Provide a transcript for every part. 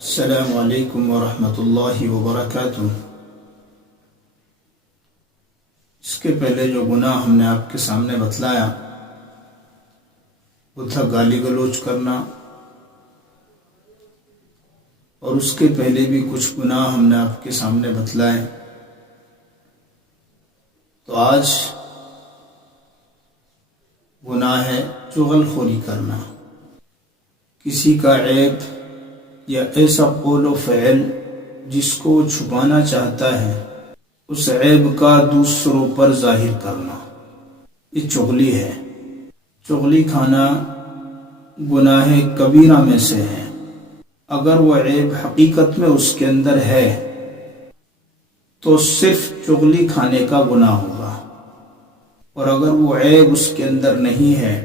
السلام علیکم ورحمۃ اللہ وبرکاتہ۔ اس کے پہلے جو گناہ ہم نے آپ کے سامنے بتلایا وہ تھا گالی گلوچ کرنا، اور اس کے پہلے بھی کچھ گناہ ہم نے آپ کے سامنے بتلائے۔ تو آج گناہ ہے چغل خوری کرنا، کسی کا عیب یا ایسا قول و فعل جس کو وہ چھپانا چاہتا ہے، اس عیب کا دوسروں پر ظاہر کرنا، یہ چغلی ہے۔ چغلی کھانا گناہ کبیرہ میں سے ہے۔ اگر وہ عیب حقیقت میں اس کے اندر ہے تو صرف چغلی کھانے کا گناہ ہوگا، اور اگر وہ عیب اس کے اندر نہیں ہے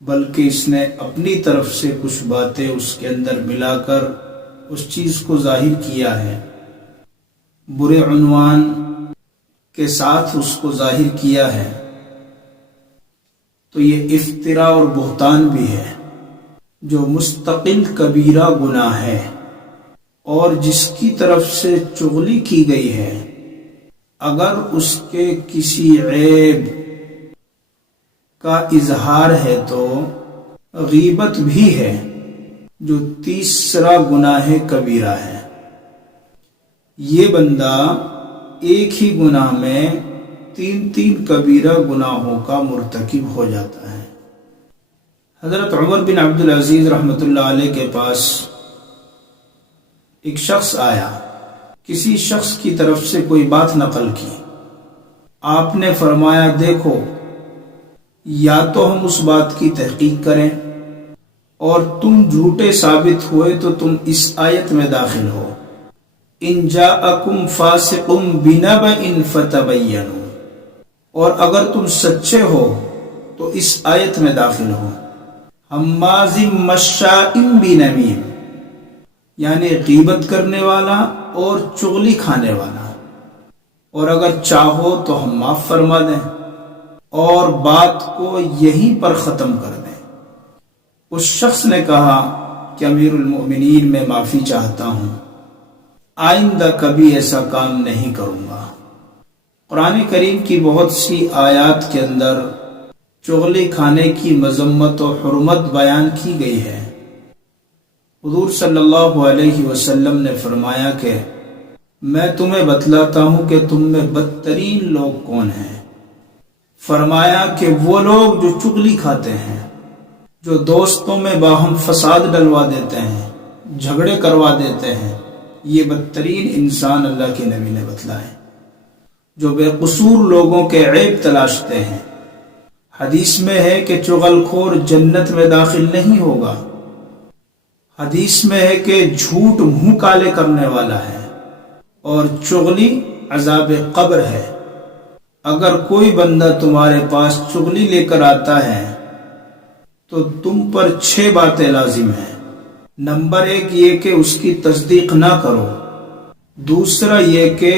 بلکہ اس نے اپنی طرف سے کچھ باتیں اس کے اندر ملا کر اس چیز کو ظاہر کیا ہے، برے عنوان کے ساتھ اس کو ظاہر کیا ہے، تو یہ افتراء اور بہتان بھی ہے جو مستقل کبیرہ گناہ ہے، اور جس کی طرف سے چغلی کی گئی ہے اگر اس کے کسی عیب کا اظہار ہے تو غیبت بھی ہے جو تیسرا گناہ کبیرہ ہے۔ یہ بندہ ایک ہی گناہ میں تین کبیرہ گناہوں کا مرتکب ہو جاتا ہے۔ حضرت عمر بن عبدالعزیز رحمۃ اللہ علیہ کے پاس ایک شخص آیا، کسی شخص کی طرف سے کوئی بات نقل کی۔ آپ نے فرمایا، دیکھو، یا تو ہم اس بات کی تحقیق کریں، اور تم جھوٹے ثابت ہوئے تو تم اس آیت میں داخل ہو، ان جاءکم فاسق بنبأ فتبینوا، اور اگر تم سچے ہو تو اس آیت میں داخل ہو، ہماز مشاء بنمیم، یعنی غیبت کرنے والا اور چغلی کھانے والا، اور اگر چاہو تو ہم معاف فرما دیں اور بات کو یہیں پر ختم کر دیں۔ اس شخص نے کہا کہ امیر المؤمنین، میں معافی چاہتا ہوں، آئندہ کبھی ایسا کام نہیں کروں گا۔ قرآن کریم کی بہت سی آیات کے اندر چغلی کھانے کی مذمت و حرمت بیان کی گئی ہے۔ حضور صلی اللہ علیہ وسلم نے فرمایا کہ میں تمہیں بتلاتا ہوں کہ تم میں بدترین لوگ کون ہیں۔ فرمایا کہ وہ لوگ جو چغلی کھاتے ہیں، جو دوستوں میں باہم فساد ڈلوا دیتے ہیں، جھگڑے کروا دیتے ہیں، یہ بدترین انسان اللہ کے نبی نے بتلائے، جو بے قصور لوگوں کے عیب تلاشتے ہیں۔ حدیث میں ہے کہ چغل خور جنت میں داخل نہیں ہوگا۔ حدیث میں ہے کہ جھوٹ منہ کالے کرنے والا ہے، اور چغلی عذاب قبر ہے۔ اگر کوئی بندہ تمہارے پاس چغلی لے کر آتا ہے تو تم پر 6 باتیں لازم ہیں۔ نمبر 1 یہ کہ اس کی تصدیق نہ کرو، دوسرا یہ کہ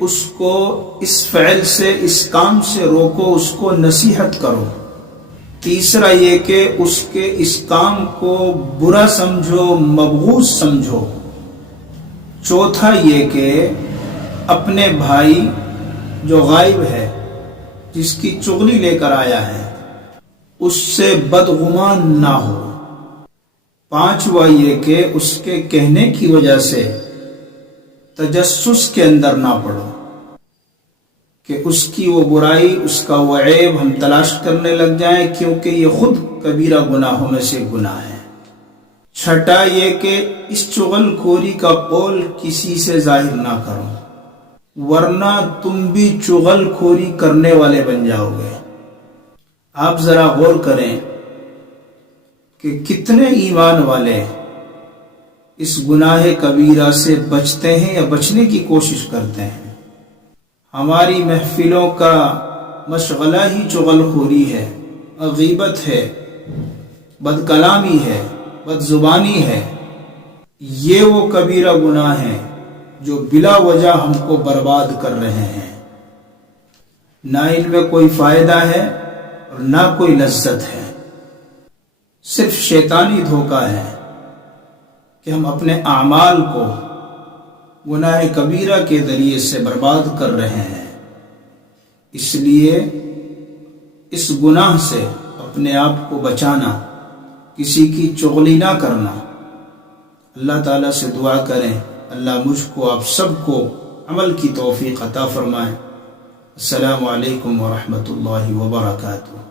اس کو اس فعل سے، اس کام سے روکو، اس کو نصیحت کرو، تیسرا یہ کہ اس کے اس کام کو برا سمجھو، مبغوض سمجھو، چوتھا یہ کہ اپنے بھائی جو غائب ہے، جس کی چغلی لے کر آیا ہے، اس سے بدگمان نہ ہو، پانچواں یہ کہ اس کے کہنے کی وجہ سے تجسس کے اندر نہ پڑو کہ اس کی وہ برائی، اس کا وہ عیب ہم تلاش کرنے لگ جائیں، کیونکہ یہ خود کبیرہ گناہوں میں سے گناہ ہے۔ چھٹا یہ کہ اس چغل خوری کا قول کسی سے ظاہر نہ کرو، ورنہ تم بھی چغل خوری کرنے والے بن جاؤ گے۔ آپ ذرا غور کریں کہ کتنے ایمان والے اس گناہ کبیرہ سے بچتے ہیں یا بچنے کی کوشش کرتے ہیں۔ ہماری محفلوں کا مشغلہ ہی چغل خوری ہے، غیبت ہے، بد کلامی ہے، بد زبانی ہے۔ یہ وہ کبیرہ گناہ ہیں جو بلا وجہ ہم کو برباد کر رہے ہیں۔ نہ ان میں کوئی فائدہ ہے اور نہ کوئی لذت ہے، صرف شیطانی دھوکہ ہے۔ کہ ہم اپنے اعمال کو گناہ کبیرہ کے ذریعے سے برباد کر رہے ہیں، اس لیے اس گناہ سے اپنے آپ کو بچانا، کسی کی چغلی نہ کرنا۔ اللہ تعالیٰ سے دعا کریں اللہ مجھ کو آپ سب کو عمل کی توفیق عطا فرمائے۔ السلام علیکم ورحمۃ اللہ وبرکاتہ۔